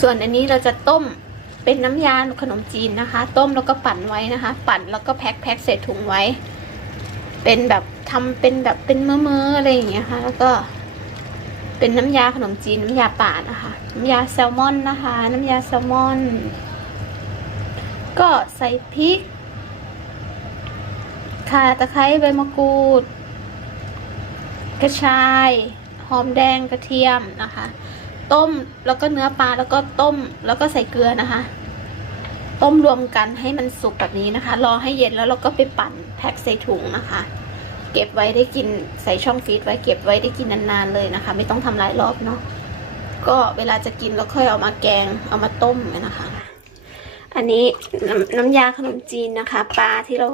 ส่วนอันนี้เราจะต้มเป็นน้ำยาขนมจีนนะคะ ต้มแล้วก็ปั่นไว้นะคะ ปั่นแล้วก็แพ็คแพ็คใส่ถุงไว้ เป็นแบบทำเป็นแบบเป็นเมื่อเมื่อๆอะไรอย่างเงี้ยค่ะ แล้วก็เป็นน้ำยาขนมจีนน้ำยาป่านะคะ น้ำยาแซลมอนนะคะ น้ำยาแซลมอน ก็ใส่พริกข่าตะไคร้ใบมะกรูด กระชาย หอมแดงกระเทียมนะคะ ต้มแล้วก็เนื้อปลาแล้วก็ต้มแล้วก็ใส่เกลือนะคะ ต้มรวมกันให้มันสุกแบบนี้นะคะ รอให้เย็นแล้วเราก็ไปปั่นแพ็คใส่ถุงนะคะ เก็บไว้ได้กินใส่ช่องฟรีซไว้เก็บไว้ได้กินนานๆเลยนะคะ ไม่ต้องทำหลายรอบเนาะก็เวลาจะกินเราค่อยเอามาแกงเอามาต้มนะคะ อันนี้น้ำน้ำยาขนมจีนนะคะ ปลาที่เรา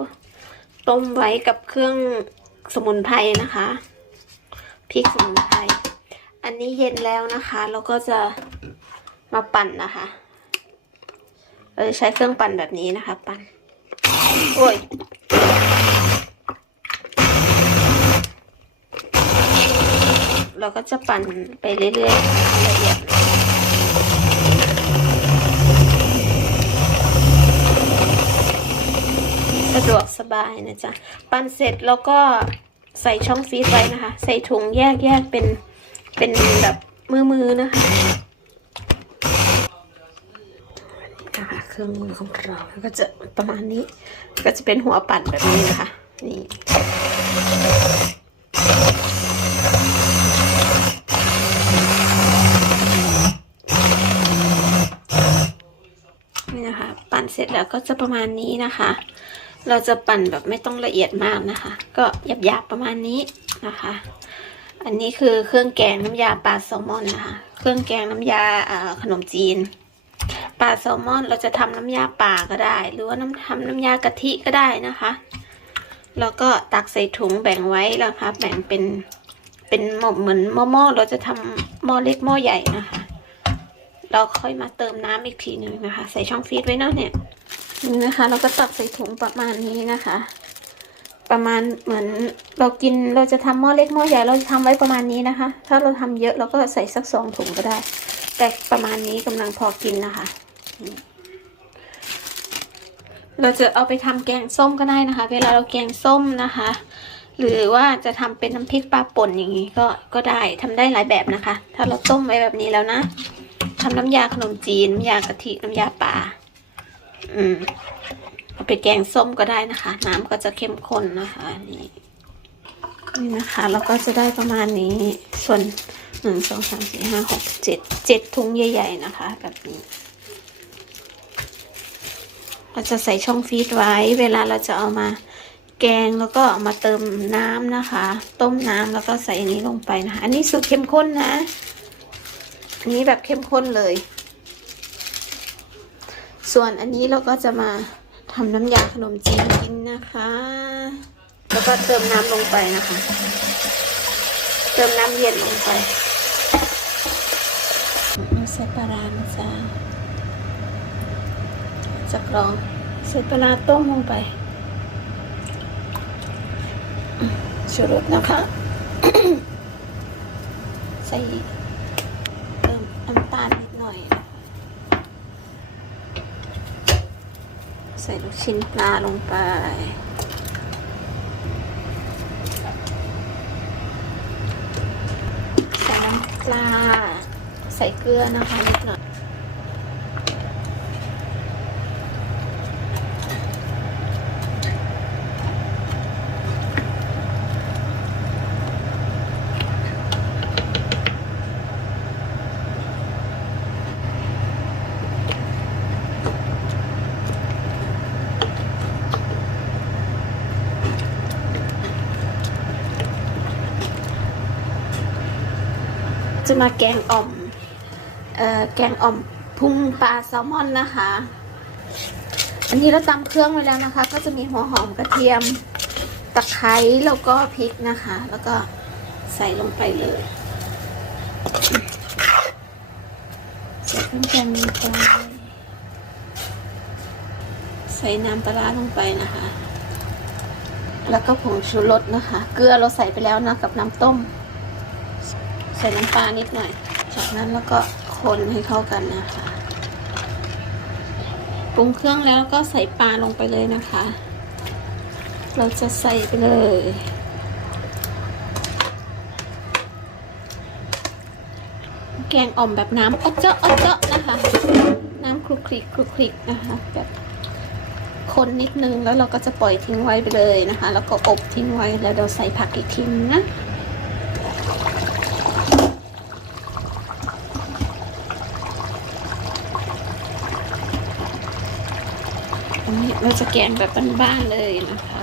ต้มไว้กับเครื่องสมุนไพรนะคะพริกสมุนไพร อันนี้เย็นแล้วนะคะเราก็จะมาปั่นนะคะเราจะใช้เครื่องปั่นแบบนี้นะคะ ปั่นโอ้ยเราก็จะปั่นไปเรื่อยๆละเอียดสะดวกสบายนะจ๊ะ ปั่นเสร็จแล้วก็ใส่ช่องฟรีซไว้นะคะ ใส่ถุงแยกแยกเป็น เป็นแบบมือๆนะคะนะคะเครื่องมือของเราก็จะประมาณนี้ ก็จะเป็นหัวปั่นแบบนี้นะคะ นี่นี่นะคะ ปั่นเสร็จแล้วก็จะประมาณนี้นะคะ เราจะปั่นแบบไม่ต้องละเอียดมากนะคะ ก็หยาบๆประมาณนี้นะคะ อันนี้คือเครื่องแกงน้ำยาปลาแซลมอนนะคะ เครื่องแกงน้ำยาขนมจีน ปลาแซลมอนเราจะทำน้ำยาป่าก็ได้ หรือว่าน้ำทำน้ำยากะทิก็ได้นะคะ แล้วก็ตักใส่ถุงแบ่งไว้แล้วคะแบ่งเป็นเป็นหม้อเหมือนหม้อหม้อเราจะทำหม้อเล็กหม้อใหญ่นะคะ เราค่อยมาเติมน้ำอีกทีหนึ่งนะคะ ใส่ช่องฟรีซไว้เนาะเนี่ยนี่นะคะ เราก็ตักใส่ถุงประมาณนี้นะคะ ประมาณเหมือนเรากินเราจะทำหม้อเล็กหม้อใหญ่เราจะทำไว้ประมาณนี้นะคะ ถ้าเราทำเยอะเราก็ใส่สักสองถุงก็ได้ แต่ประมาณนี้กำลังพอกินนะคะ เราจะเอาไปทำแกงส้มก็ได้นะคะ เวลาเราแกงส้มนะคะ หรือว่าจะทำเป็นน้ำพริกปลาป่นอย่างนี้ก็ก็ได้ทำได้หลายแบบนะคะ ถ้าเราต้มไว้แบบนี้แล้วนะทำน้ำยาขนมจีนน้ำยากะทิน้ำยาป่าอืม เอาไปแกงส้มก็ได้นะคะ น้ำก็จะเข้มข้นนะคะนี่นี่นะคะแล้วก็จะได้ประมาณนี้ส่วนหนึ่งสองสามสี่ห้าหกเจ็ดเจ็ดถุงใหญ่ ๆ นะคะ แบบนี้เราจะใส่ช่องฟรีซไว้ เวลาเราจะเอามาแกงแล้วก็เอามาเติมน้ำนะคะ ต้มน้ำแล้วก็ใส่อันนี้ลงไปนะคะอันนี้สูตรเข้มข้นนะอันนี้แบบเข้มข้นเลย ส่วนอันนี้เราก็จะมา ทำน้ำยาขนมจีนกินนะคะ แล้วก็เติมน้ำลงไปนะคะ เติมน้ำเย็นลงไปเอาใส่ปลาร้านะจ๊ะจะกรองใส่ปลาร้าต้มลงไปชูรสนะคะ ใส่เติมน้ำตาลนิดหน่อยนะคะ ใส่ลูกชิ้นปลาลงไป ใส่น้ำปลา ใส่เกลือนะคะนิดหน่อย จะมาแกงอ่อม เอ่อ แกงอ่อมพุงปลาแซลมอนนะคะ อันนี้เราตำเครื่องไว้แล้วนะคะ ก็จะมีหัวหอมกระเทียม ตะไคร้แล้วก็พริกนะคะ แล้วก็ใส่ลงไปเลยใส่เครื่องแกงลงไปใส่น้ำปลาลงไปนะคะ แล้วก็ผงชูรสนะคะ เกลือเราใส่ไปแล้วนะกับน้ำต้ม ส่น้ำปลานิดหน่อย จากนั้นแล้วก็คนให้เข้ากันนะคะ ปรุงเครื่องแล้วก็ใส่ปลาลงไปเลยนะคะ เราจะใส่ไปเลยแกงอ่อมแบบน้ำอดเจาะอดเจาะนะคะ น้ำคลุกคลิกคลุกคลิกนะคะแบบคนนิดนึงแล้วเราก็จะปล่อยทิ้งไว้ไปเลยนะคะ แล้วก็อบทิ้งไว้แล้วเราใส่ผักอีกทีนึงนะ อันนี้ เราจะแกงแบบบ้านๆเลยนะคะ